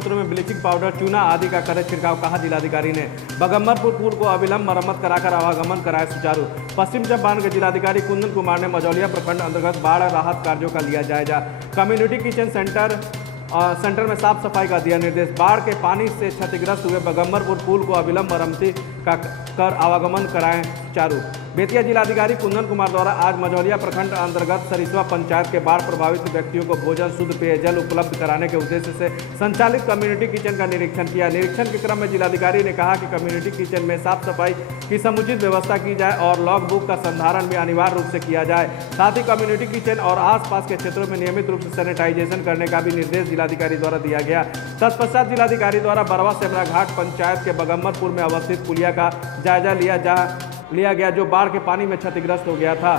क्षेत्रों में bleaching powder, चूना आदि का करे छिड़काव, कहा जिलाधिकारी ने। बगम्बरपुर पुल को अविलंब मरम्मत कराकर आवागमन कराए सुचारू। पश्चिम चंपारण के जिलाधिकारी कुंदन कुमार ने मझौलिया प्रखंड अंतर्गत बाढ़ राहत कार्यों का लिया जायजा। कम्युनिटी किचन सेंटर में साफ सफाई का दिया निर्देश। बाढ़ के पानी से क्षतिग्रस्त हुए बगम्बरपुर पुल को अविलंब मरम्मती कर आवागमन कराएं सुचारू। बेतिया जिलाधिकारी कुंदन कुमार द्वारा आज मझौलिया प्रखंड अंतर्गत सरिसवा पंचायत के बाढ़ प्रभावित व्यक्तियों को भोजन, शुद्ध पेयजल उपलब्ध कराने के उद्देश्य से संचालित कम्युनिटी किचन का निरीक्षण किया। निरीक्षण के क्रम में जिलाधिकारी ने कहा कि कम्युनिटी किचन में साफ सफाई की समुचित व्यवस्था की जाए और लॉग बुक का संधारण भी अनिवार्य रूप से किया जाए। साथ ही कम्युनिटी किचन और आसपास के क्षेत्रों में नियमित रूप से सैनिटाइजेशन करने का भी निर्देश जिलाधिकारी द्वारा दिया गया। तत्पश्चात जिलाधिकारी द्वारा बरवा सेमरा घाट पंचायत के बगम्बरपुर में अवस्थित पुलिया का जायजा लिया गया, जो बाढ़ के पानी में क्षतिग्रस्त हो गया था।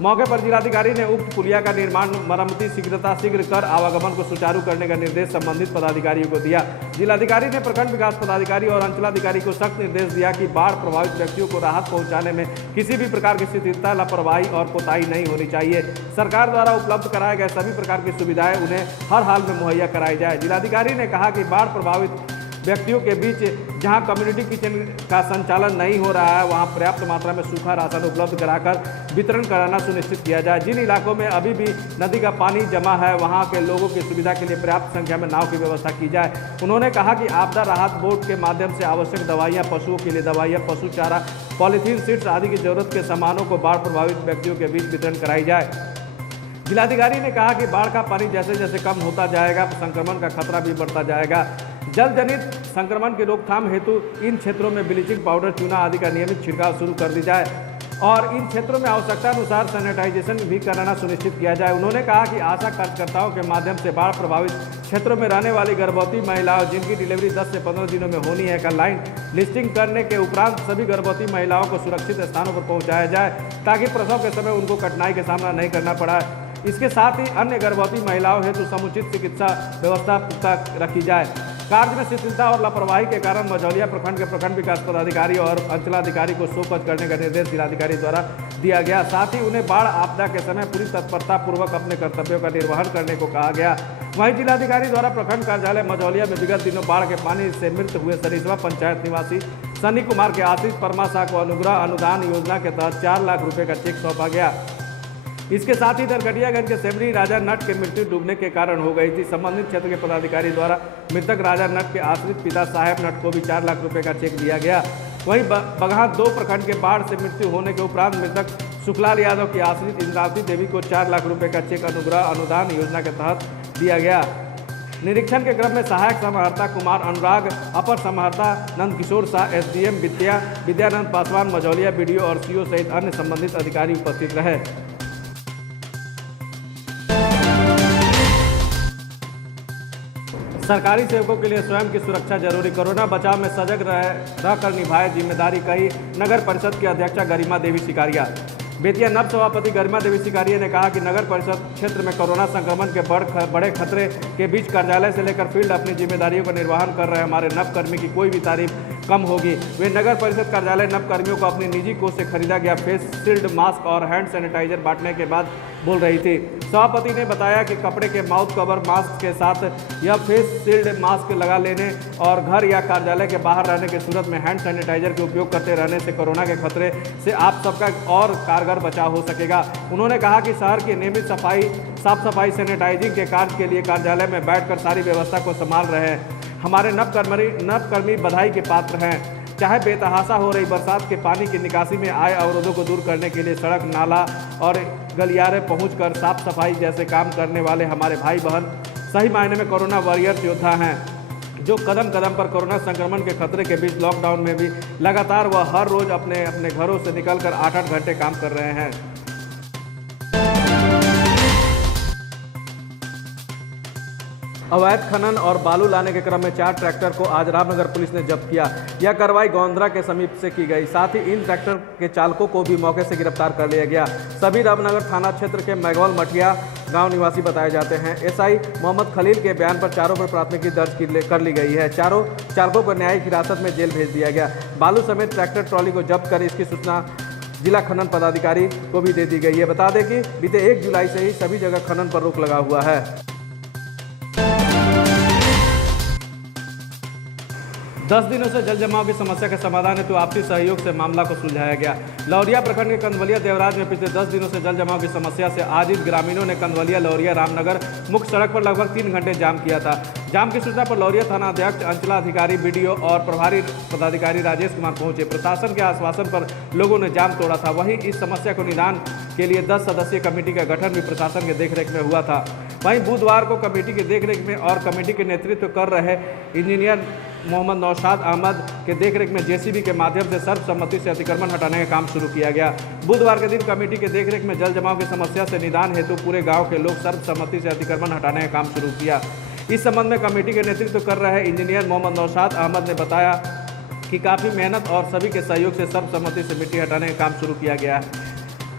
मौके पर जिलाधिकारी ने उक्त पुलिया का निर्माण मरम्मती शीघ्र कर आवागमन को सुचारू करने का निर्देश संबंधित पदाधिकारियों को दिया। जिलाधिकारी ने प्रखंड विकास पदाधिकारी और अंचलाधिकारी को सख्त निर्देश दिया कि बाढ़ प्रभावित व्यक्तियों को राहत पहुंचाने में किसी भी प्रकार की शिथिलता, लापरवाही और कोताही नहीं होनी चाहिए। सरकार द्वारा उपलब्ध कराए गए सभी प्रकार की सुविधाएं उन्हें हर हाल में मुहैया कराई जाए। जिलाधिकारी ने कहा कि बाढ़ प्रभावित व्यक्तियों के बीच जहां कम्युनिटी किचन का संचालन नहीं हो रहा है, वहां पर्याप्त मात्रा में सूखा राशन उपलब्ध कराकर वितरण कराना सुनिश्चित किया जाए। जिन इलाकों में अभी भी नदी का पानी जमा है, वहां के लोगों की सुविधा के लिए पर्याप्त संख्या में नाव की व्यवस्था की जाए। उन्होंने कहा कि आपदा राहत बोर्ड के माध्यम से आवश्यक दवाइयाँ, पशुओं के लिए दवाइयाँ, पशु चारा, पॉलीथीन सीट्स आदि की जरूरत के सामानों को बाढ़ प्रभावित व्यक्तियों के बीच वितरण कराई जाए। जिलाधिकारी ने कहा कि बाढ़ का पानी जैसे जैसे कम होता जाएगा, संक्रमण का खतरा भी बढ़ता जाएगा। जल जनित संक्रमण की रोकथाम हेतु इन क्षेत्रों में ब्लीचिंग पाउडर, चूना आदि का नियमित छिड़काव शुरू कर दी जाए और इन क्षेत्रों में आवश्यकता अनुसार सैनिटाइजेशन भी कराना सुनिश्चित किया जाए। उन्होंने कहा कि आशा कार्यकर्ताओं के माध्यम से बाढ़ प्रभावित क्षेत्रों में रहने वाली गर्भवती महिलाओं जिनकी डिलीवरी 10 से 15 दिनों में होनी है का लाइन लिस्टिंग करने के उपरांत सभी गर्भवती महिलाओं को सुरक्षित स्थानों पर पहुँचाया जाए ताकि प्रसव के समय उनको कठिनाई का सामना नहीं करना पड़ा। इसके साथ ही अन्य गर्भवती महिलाओं हेतु समुचित चिकित्सा व्यवस्था पुख्ता रखी जाए। कार्य में शिथिलता और लापरवाही के कारण मझौलिया प्रखंड के प्रखंड विकास पदाधिकारी और अंचलाधिकारी को शोकज करने का निर्देश जिलाधिकारी द्वारा दिया गया। साथ ही उन्हें बाढ़ आपदा के समय पूरी तत्परता पूर्वक अपने कर्तव्यों का निर्वहन करने को कहा गया। वहीं जिलाधिकारी द्वारा प्रखंड कार्यालय मझौलिया में विगत दिनों बाढ़ के पानी से मृत हुए सरिसवा पंचायत निवासी सनी कुमार के आश्रित परमा शाह को अनुग्रह अनुदान योजना के तहत 4 लाख रुपए का चेक सौंपा गया। इसके साथ ही नरकटियागंज के सेमरी राजा नट के मृत्यु डूबने के कारण हो गई थी। संबंधित क्षेत्र के पदाधिकारी द्वारा मृतक राजा नट के आश्रित पिता साहेब नट को भी 4 लाख रुपए का चेक दिया गया। वहीं बगहा 2 प्रखंड के बाढ़ से मृत्यु होने के उपरांत मृतक सुखलाल यादव की आश्रित इंद्रावती देवी को 4 लाख रुपए का चेक अनुग्रह अनुदान योजना के तहत दिया गया। निरीक्षण के क्रम में सहायक समाहर्ता कुमार अनुराग, अपर समाहर्ता नंदकिशोर शाह, SDM विद्यानंद पासवान मझौलिया, BDO और CO सहित अन्य संबंधित अधिकारी उपस्थित रहे। सरकारी सेवकों के लिए स्वयं की सुरक्षा जरूरी, कोरोना बचाव में सजग रहकर निभाए जिम्मेदारी, कही नगर परिषद की अध्यक्षा गरिमा देवी सिकारिया। बेतिया नव सभापति गरिमा देवी सिकारिया ने कहा कि नगर परिषद क्षेत्र में कोरोना संक्रमण के बड़े खतरे के बीच कार्यालय से लेकर फील्ड अपनी जिम्मेदारियों का निर्वहन कर रहे हमारे नवकर्मी की कोई भी तारीफ कम होगी। वे नगर परिषद कार्यालय नवकर्मियों को अपनी निजी कोष से खरीदा गया फेस शील्ड, मास्क और हैंड सैनिटाइजर बांटने के बाद बोल रही थी। सभापति ने बताया कि कपड़े के माउथ कवर मास्क के साथ यह फेस शील्ड मास्क लगा लेने और घर या कार्यालय के बाहर रहने की सूरत में हैंड सैनिटाइजर के उपयोग करते रहने से कोरोना के खतरे से आप सबका और कारगर बचाव हो सकेगा। उन्होंने कहा कि शहर की नियमित साफ सफाई सैनिटाइजिंग के कार्य के लिए कार्यालय में बैठकर सारी व्यवस्था को संभाल रहे हैं। हमारे नवकर्मी बधाई के पात्र हैं। चाहे बेतहाशा हो रही बरसात के पानी की निकासी में आए अवरोधों को दूर करने के लिए सड़क, नाला और गलियारे पहुंचकर साफ सफाई जैसे काम करने वाले हमारे भाई बहन सही मायने में कोरोना वॉरियर्स योद्धा हैं, जो कदम कदम पर कोरोना संक्रमण के खतरे के बीच लॉकडाउन में भी लगातार व हर रोज अपने अपने घरों से निकलकर 8-8 घंटे काम कर रहे हैं। अवैध खनन और बालू लाने के क्रम में 4 ट्रैक्टर को आज रामनगर पुलिस ने जब्त किया। यह कार्रवाई गोंदरा के समीप से की गई। साथ ही इन ट्रैक्टर के चालकों को भी मौके से गिरफ्तार कर लिया गया। सभी रामनगर थाना क्षेत्र के मैगौल मठिया गांव निवासी बताए जाते हैं। SI मोहम्मद खलील के बयान पर चारों पर प्राथमिकी दर्ज कर ली गई है। चारों चालकों को न्यायिक हिरासत में जेल भेज दिया गया। बालू समेत ट्रैक्टर ट्रॉली को जब्त कर इसकी सूचना जिला खनन पदाधिकारी को भी दे दी गई है। बता दें कि बीते 1 जुलाई से ही सभी जगह खनन पर रोक लगा हुआ है। 10 दिनों से जल जमाव की समस्या के समाधान हेतु आपसी सहयोग से मामला को सुलझाया गया। लौरिया प्रखंड के कंदवलिया देवराज में पिछले 10 दिनों से जल जमाव की समस्या से आजित ग्रामीणों ने कंदवलिया लौरिया रामनगर मुख्य सड़क पर लगभग 3 घंटे जाम किया था। जाम की सूचना पर लौरिया थाना अध्यक्ष, अंचलाधिकारी, बीडीओ और प्रभारी पदाधिकारी राजेश कुमार पहुंचे। प्रशासन के आश्वासन पर लोगों ने जाम तोड़ा था। वहीं इस समस्या को निदान के लिए 10 सदस्यीय कमेटी का गठन भी प्रशासन के देखरेख में हुआ था। वहीं बुधवार को कमेटी के देखरेख में और कमेटी के नेतृत्व कर रहे इंजीनियर मोहम्मद नौशाद अहमद के देखरेख में जेसीबी के माध्यम से सर्वसम्मति से अतिक्रमण हटाने का काम शुरू किया गया। बुधवार के दिन कमेटी के देखरेख में जल जमाव की समस्या से निदान हेतु पूरे गांव के लोग सर्वसम्मति से अतिक्रमण हटाने का काम शुरू किया। इस संबंध में कमेटी के नेतृत्व कर रहे इंजीनियर मोहम्मद नौशाद अहमद ने बताया कि काफ़ी मेहनत और सभी के सहयोग से सर्वसम्मति से मिट्टी हटाने का काम शुरू किया गया है।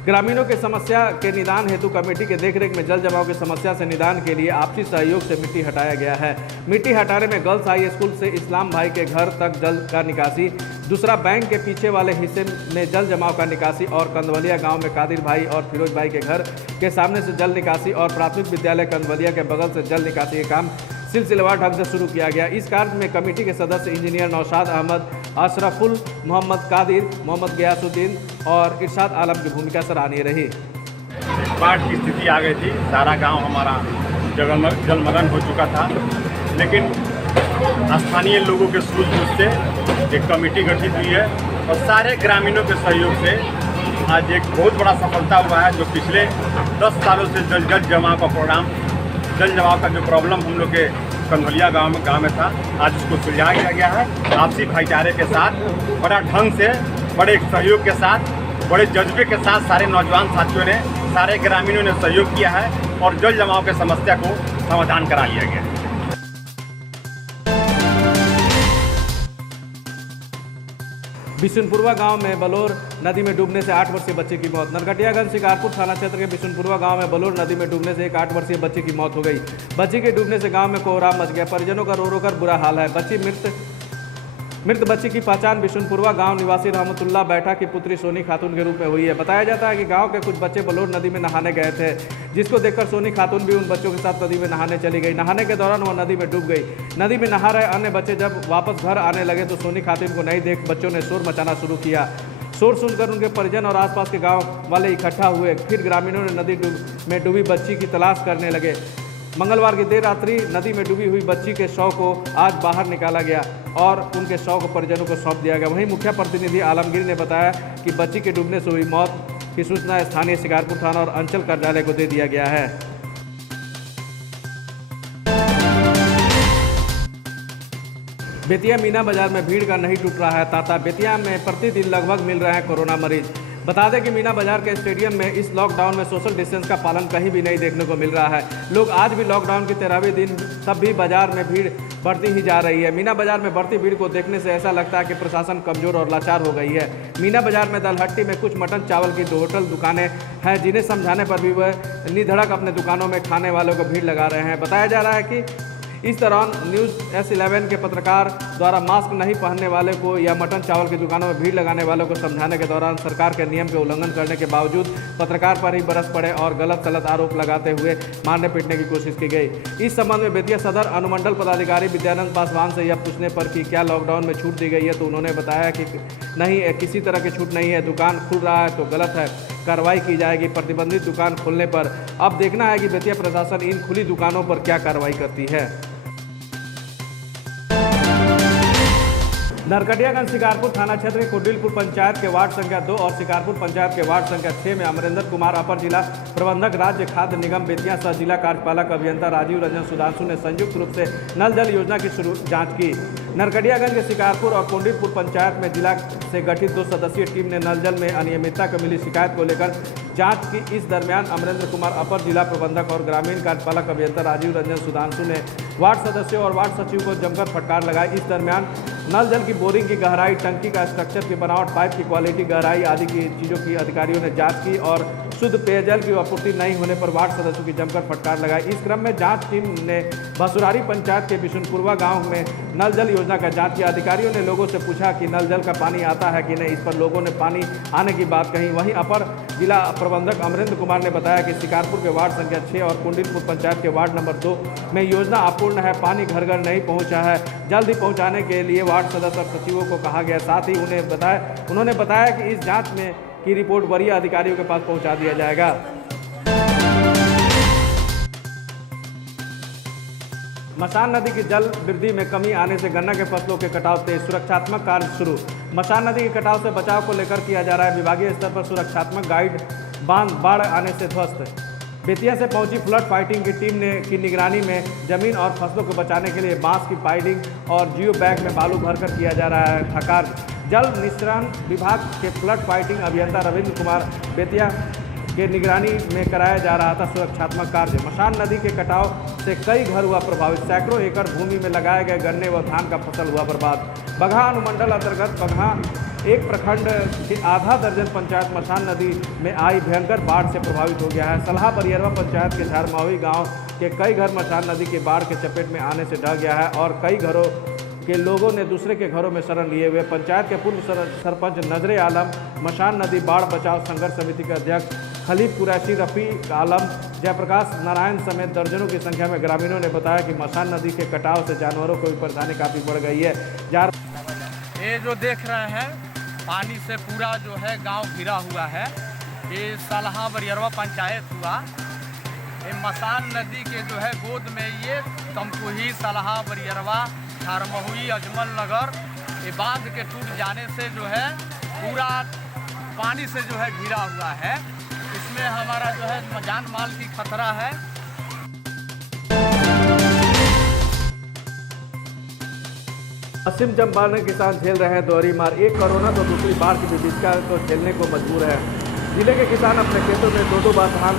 ग्रामीणों के समस्या के निदान हेतु कमेटी के देखरेख में जल जमाव की समस्या से निदान के लिए आपसी सहयोग से मिट्टी हटाया गया है। मिट्टी हटाने में गर्ल्स हाई स्कूल से इस्लाम भाई के घर तक जल का निकासी, दूसरा बैंक के पीछे वाले हिस्से में जल जमाव का निकासी और कंदवलिया गांव में कादिर भाई और फिरोज भाई के घर के सामने से जल निकासी और प्राथमिक विद्यालय कंदवलिया के बगल से जल निकासी का काम सिलसिलेवार ढंग से शुरू किया गया। इस कार्य में कमेटी के सदस्य इंजीनियर नौशाद अहमद, अशरफुल मोहम्मद कादिर, मोहम्मद गयासुद्दीन और इरशाद आलम की भूमिका सराहनीय रही। बाढ़ की स्थिति आ गई थी, सारा गांव हमारा जलमग्न हो चुका था, लेकिन स्थानीय लोगों के सूझबूझ से एक कमेटी गठित हुई है और सारे ग्रामीणों के सहयोग से आज एक बहुत बड़ा सफलता हुआ है। जो पिछले 10 सालों से जल जमाव का प्रोग्राम, जल जमाव का जो प्रॉब्लम हम लोग के कंदवलिया गांव में था, आज उसको सुलझाया गया है। आपसी भाईचारे के साथ, बड़ा ढंग से, बड़े सहयोग के साथ, बड़े जज्बे के साथ सारे नौजवान साथियों ने, सारे ग्रामीणों ने सहयोग किया है और जल जमाव के समस्या को समाधान करा लिया गया है। बिशुनपुरवा गांव में बलोर नदी में डूबने से 8 वर्षीय बच्चे की मौत। नरकटियागंज शिकारपुर थाना क्षेत्र के बिशुनपुरवा गांव में बलोर नदी में डूबने से एक 8 वर्षीय बच्चे की मौत हो गई। बच्ची के डूबने से गांव में कोहराम मच गया। परिजनों का रो रो कर बुरा हाल है। मृत बच्ची की पहचान बिशुनपुरवा गांव निवासी रहमतुल्लाह बैठा की पुत्री सोनी खातून के रूप में हुई है। बताया जाता है कि गांव के कुछ बच्चे बलोर नदी में नहाने गए थे, जिसको देखकर सोनी खातून भी उन बच्चों के साथ नदी में नहाने चली गई। नहाने के दौरान वह नदी में डूब गई। नदी में नहा रहे अन्य बच्चे जब वापस घर आने लगे तो सोनी खातून को नहीं देख बच्चों ने शोर मचाना शुरू किया। शोर सुनकर उनके परिजन और आसपास के गांव वाले इकट्ठा हुए। फिर ग्रामीणों ने नदी में डूबी बच्ची की तलाश करने लगे। मंगलवार की देर रात्रि नदी में डूबी हुई बच्ची के शव को आज बाहर निकाला गया और उनके शव को परिजनों को सौंप दिया गया। वहीं मुखिया प्रतिनिधि आलमगीर ने बताया कि बच्ची के डूबने से हुई मौत की सूचना स्थानीय शिकारपुर थाना और अंचल कार्यालय को दे दिया गया है। बेतिया मीना बाजार में भीड़ का नहीं टूट रहा है तांता। बेतिया में प्रतिदिन लगभग मिल रहे हैं कोरोना मरीज। बता दें कि मीना बाजार के स्टेडियम में इस लॉकडाउन में सोशल डिस्टेंस का पालन कहीं भी नहीं देखने को मिल रहा है। लोग आज भी लॉकडाउन के 13वें दिन तब भी बाजार में भीड़ बढ़ती ही जा रही है। मीना बाजार में बढ़ती भीड़ को देखने से ऐसा लगता है कि प्रशासन कमजोर और लाचार हो गई है। मीना बाजार में दलहट्टी में कुछ मटन चावल की होटल दुकानें हैं, जिन्हें समझाने पर भी वह निधड़क अपने दुकानों में खाने वालों को भीड़ लगा रहे हैं। बताया जा रहा है कि इस दौरान न्यूज़ S11 के पत्रकार द्वारा मास्क नहीं पहनने वाले को या मटन चावल की दुकानों में भीड़ लगाने वालों को समझाने के दौरान सरकार के नियम के उल्लंघन करने के बावजूद पत्रकार पर ही बरस पड़े और गलत सलत आरोप लगाते हुए मारने पीटने की कोशिश की गई। इस संबंध में बेतिया सदर अनुमंडल पदाधिकारी विद्यानंद पासवान से यह पूछने पर कि क्या लॉकडाउन में छूट दी गई है तो उन्होंने बताया कि नहीं, किसी तरह की छूट नहीं है। दुकान खुल रहा है तो गलत है, कार्रवाई की जाएगी प्रतिबंधित दुकान खोलने पर। अब देखना है कि बेतिया प्रशासन इन खुली दुकानों पर क्या कार्रवाई करती है। नरकटियागंज शिकारपुर थाना क्षेत्र के कुंडिलपुर पंचायत के वार्ड संख्या 2 और शिकारपुर पंचायत के वार्ड संख्या 6 में अमरेंद्र कुमार अपर जिला प्रबंधक राज्य खाद्य निगम बेतिया सह जिला कार्यपालक अभियंता राजीव रंजन सुधांशु ने संयुक्त रूप से नल जल योजना की जांच की। नरकटियागंज के शिकारपुर और कुंडिलपुर पंचायत में जिला से गठित 2 सदस्यीय टीम ने नल जल में अनियमितता को मिली शिकायत को लेकर जांच की। इस दरमियान अमरेंद्र कुमार अपर जिला प्रबंधक और ग्रामीण कार्यपालक अभियंता राजीव रंजन सुधांशु ने वार्ड सदस्यों और वार्ड सचिव को जमकर फटकार लगाई। इस दरमियान नल जल की बोरिंग की गहराई, टंकी का स्ट्रक्चर की बनावट, पाइप की क्वालिटी, गहराई आदि की चीज़ों की अधिकारियों ने जांच की और शुद्ध पेयजल की आपूर्ति नहीं होने पर वार्ड सदस्यों की जमकर फटकार लगाई। इस क्रम में जांच टीम ने भसुरारी पंचायत के बिशुनपुरवा गांव में नल जल योजना का जांच किया। अधिकारियों ने लोगों से पूछा कि नल जल का पानी आता है कि नहीं। इस पर लोगों ने पानी आने की बात कही। वहीं अपर जिला प्रबंधक अमरेंद्र कुमार ने बताया कि शिकारपुर के वार्ड संख्या 6 और कुंडिलपुर पंचायत के वार्ड नंबर 2 में योजना अपूर्ण है, पानी घर घर नहीं पहुंचा है। जल्द ही पहुंचाने के लिए वार्ड सदस्य और सचिवों को कहा गया। साथ ही उन्होंने बताया कि इस जांच में की रिपोर्ट वरीय अधिकारियों के पास पहुंचा दिया जाएगा। मसान नदी की जल वृद्धि में कमी आने से गन्ना के फसलों के कटाव तेज, सुरक्षात्मक कार्य शुरू। मसान नदी के कटाव से बचाव को लेकर किया जा रहा है विभागीय स्तर पर सुरक्षात्मक गाइड बांध बाढ़ आने से ध्वस्त। बेतिया से पहुंची फ्लड फाइटिंग की टीम की निगरानी में जमीन और फसलों को बचाने के लिए बांस की पाइलिंग और जियो बैग में बालू भरकर किया जा रहा है कार्य। जल निस्तारण विभाग के फ्लड फाइटिंग अभियंता रविंद्र कुमार बेतिया के निगरानी में कराया जा रहा था सुरक्षात्मक कार्य। मसान नदी के कटाव से कई घर हुआ प्रभावित, सैकड़ों एकड़ भूमि में लगाए गए गन्ने व धान का फसल हुआ बर्बाद। बगहा अनुमंडल अंतर्गत बगहा एक प्रखंड की आधा दर्जन पंचायत मसान नदी में आई भयंकर बाढ़ से प्रभावित हो गया है। सलहा बरियरवा पंचायत के झारमावी गांव के कई घर मसान नदी के बाढ़ के चपेट में आने से ढह गया है और कई घरों के लोगों ने दूसरे के घरों में शरण लिए हुए। पंचायत के पूर्व सरपंच नजरे आलम, मसान नदी बाढ़ बचाव संघर्ष समिति के अध्यक्ष खलीफ कुरैशी, रफ़ी आलम, जयप्रकाश नारायण समेत दर्जनों की संख्या में ग्रामीणों ने बताया कि मसान नदी के कटाव से जानवरों को भी परेशानी काफ़ी बढ़ गई है। ये जो देख रहे हैं पानी से पूरा जो है गांव घिरा हुआ है। ये सलहा बरियरवा पंचायत हुआ। ये मसान नदी के जो है गोद में ये तमकुही, सलहा बरियरवा, झारमहुई, अजमल नगर, ये बांध के टूट जाने से जो है पूरा पानी से जो है घिरा हुआ है। इसमें हमारा जो है जान माल की खतरा है। पश्चिम चंपारण के किसान झेल रहे हैं दोहरी मार, एक कोरोना तो दूसरी बाढ़ की विभीषिका को झेलने को मजबूर है। जिले के किसान अपने खेतों में दो बार धान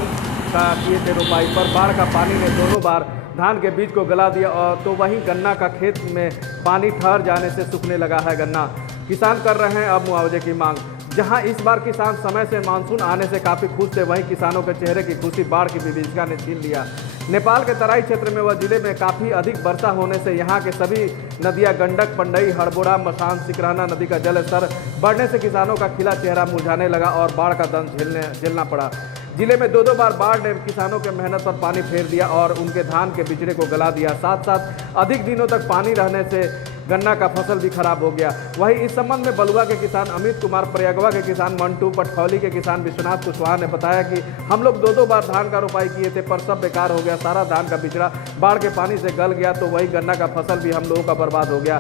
का किए थे रोपाई, पर बाढ़ का पानी ने दोनों बार धान के बीज को गला दिया और तो वहीं गन्ना का खेत में पानी ठहर जाने से सूखने लगा है गन्ना। किसान कर रहे हैं अब मुआवजे की मांग। जहां इस बार किसान समय से मानसून आने से काफ़ी खुश थे, वहीं किसानों के चेहरे की खुशी बाढ़ की विभीषिका ने छीन लिया। नेपाल के तराई क्षेत्र में व जिले में काफ़ी अधिक वर्षा होने से यहां के सभी नदियां गंडक, पंडई, हड़बोड़ा, मसान, सिकराना नदी का जल स्तर बढ़ने से किसानों का खिला चेहरा मुरझाने लगा और बाढ़ का दंश झेलना पड़ा। जिले में दो बार बाढ़ ने किसानों के मेहनत पर पानी फेर दिया और उनके धान के बिचड़े को गला दिया। साथ साथ अधिक दिनों तक पानी रहने से गन्ना का फसल भी खराब हो गया। वहीं इस संबंध में बलुआ के किसान अमित कुमार, प्रयागवा के किसान मंटू, पटखौली के किसान विश्वनाथ कुशवाहा ने बताया कि हम लोग दो बार धान का रोपाई किए थे, पर सब बेकार हो गया। सारा धान का बिचड़ा बाढ़ के पानी से गल गया, तो वही गन्ना का फसल भी हम लोगों का बर्बाद हो गया।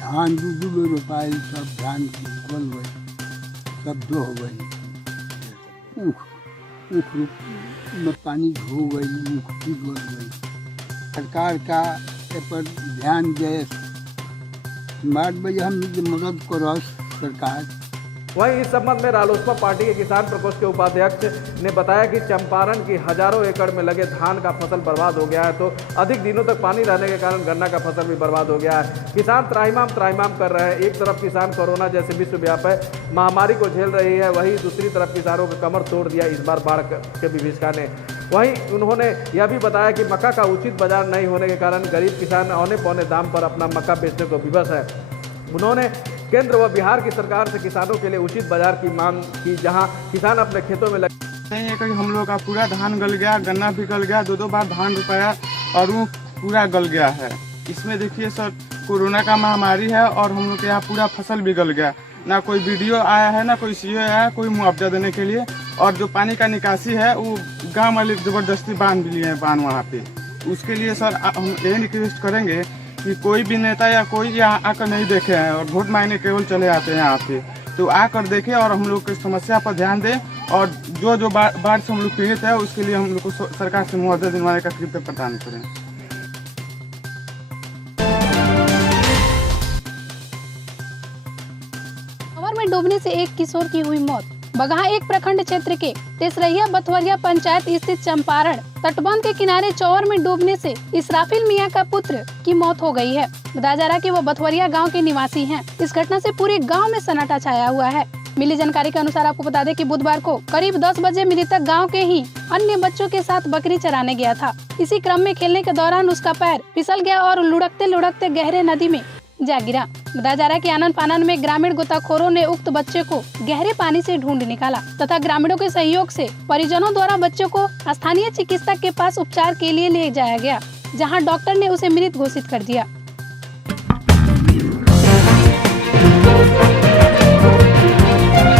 धान दो रोपाई सब धान गल गई, सब दो हो गई। ऊख में पानी हो गई, ऊख भी गल गई। सरकार का पर ध्यान दे, बात बजे हम मदद करो सरकार। वहीं इस संबंध में रालोसपा पार्टी के किसान प्रकोष्ठ के उपाध्यक्ष ने बताया कि चंपारण की हजारों एकड़ में लगे धान का फसल बर्बाद हो गया है, तो अधिक दिनों तक पानी रहने के कारण गन्ना का फसल भी बर्बाद हो गया है। किसान त्राहिमाम कर रहे हैं। एक तरफ किसान कोरोना जैसे विश्वव्यापी महामारी को झेल रही है, वहीं दूसरी तरफ किसानों का कमर तोड़ दिया इस बार बाढ़ के विभीषिका ने। वहीं उन्होंने यह भी बताया कि मक्का का उचित बाजार नहीं होने के कारण गरीब किसान औने पौने दाम पर अपना मक्का बेचने को विवश है। उन्होंने केंद्र व बिहार की सरकार से किसानों के लिए उचित बाजार की मांग की, जहां किसान अपने खेतों में नहीं है कि हम लोग का पूरा धान गल गया, गन्ना भी गल गया, दो बार धान रोपाया और वो पूरा गल गया है। इसमें देखिए सर, कोरोना का महामारी है और हम लोग के यहाँ पूरा फसल भी गल गया। ना कोई वीडियो आया है, ना कोई सीओ आया है कोई मुआवजा देने के लिए। और जो पानी का निकासी है वो गाँव वाले जबरदस्ती बांध भी लिए हैं बांध वहाँ पे। उसके लिए सर हम यही रिक्वेस्ट करेंगे कि कोई भी नेता या कोई यहाँ आकर नहीं देखे हैं और वोट मांगने केवल चले आते हैं यहाँ पे, तो आकर देखें और हम लोग की समस्या पर ध्यान दें और जो बाढ़ से हम लोग पीड़ित है उसके लिए हम लोग को सरकार से मुआवजा दिलवाने का कृपया प्रदान करें। नहर में डूबने से एक किशोर की हुई मौत। बगहा एक प्रखंड क्षेत्र के तेसरहिया बथवरिया पंचायत स्थित चंपारण तटबंध के किनारे चौर में डूबने से इसराफिल मियां का पुत्र की मौत हो गई है। बताया जा रहा है कि वो बथवरिया गांव के निवासी हैं। इस घटना से पूरे गांव में सन्नाटा छाया हुआ है। मिली जानकारी के अनुसार आपको बता दें कि बुधवार को करीब 10 बजे मृतक गांव के ही अन्य बच्चों के साथ बकरी चराने गया था। इसी क्रम में खेलने के दौरान उसका पैर फिसल गया और लुढ़कते लुढ़कते गहरे नदी में जा गिरा। बताया जा रहा है कि आनन फानन में ग्रामीण गोताखोरों ने उक्त बच्चे को गहरे पानी से ढूंढ निकाला तथा ग्रामीणों के सहयोग से परिजनों द्वारा बच्चे को स्थानीय चिकित्सक के पास उपचार के लिए ले जाया गया, जहां डॉक्टर ने उसे मृत घोषित कर दिया।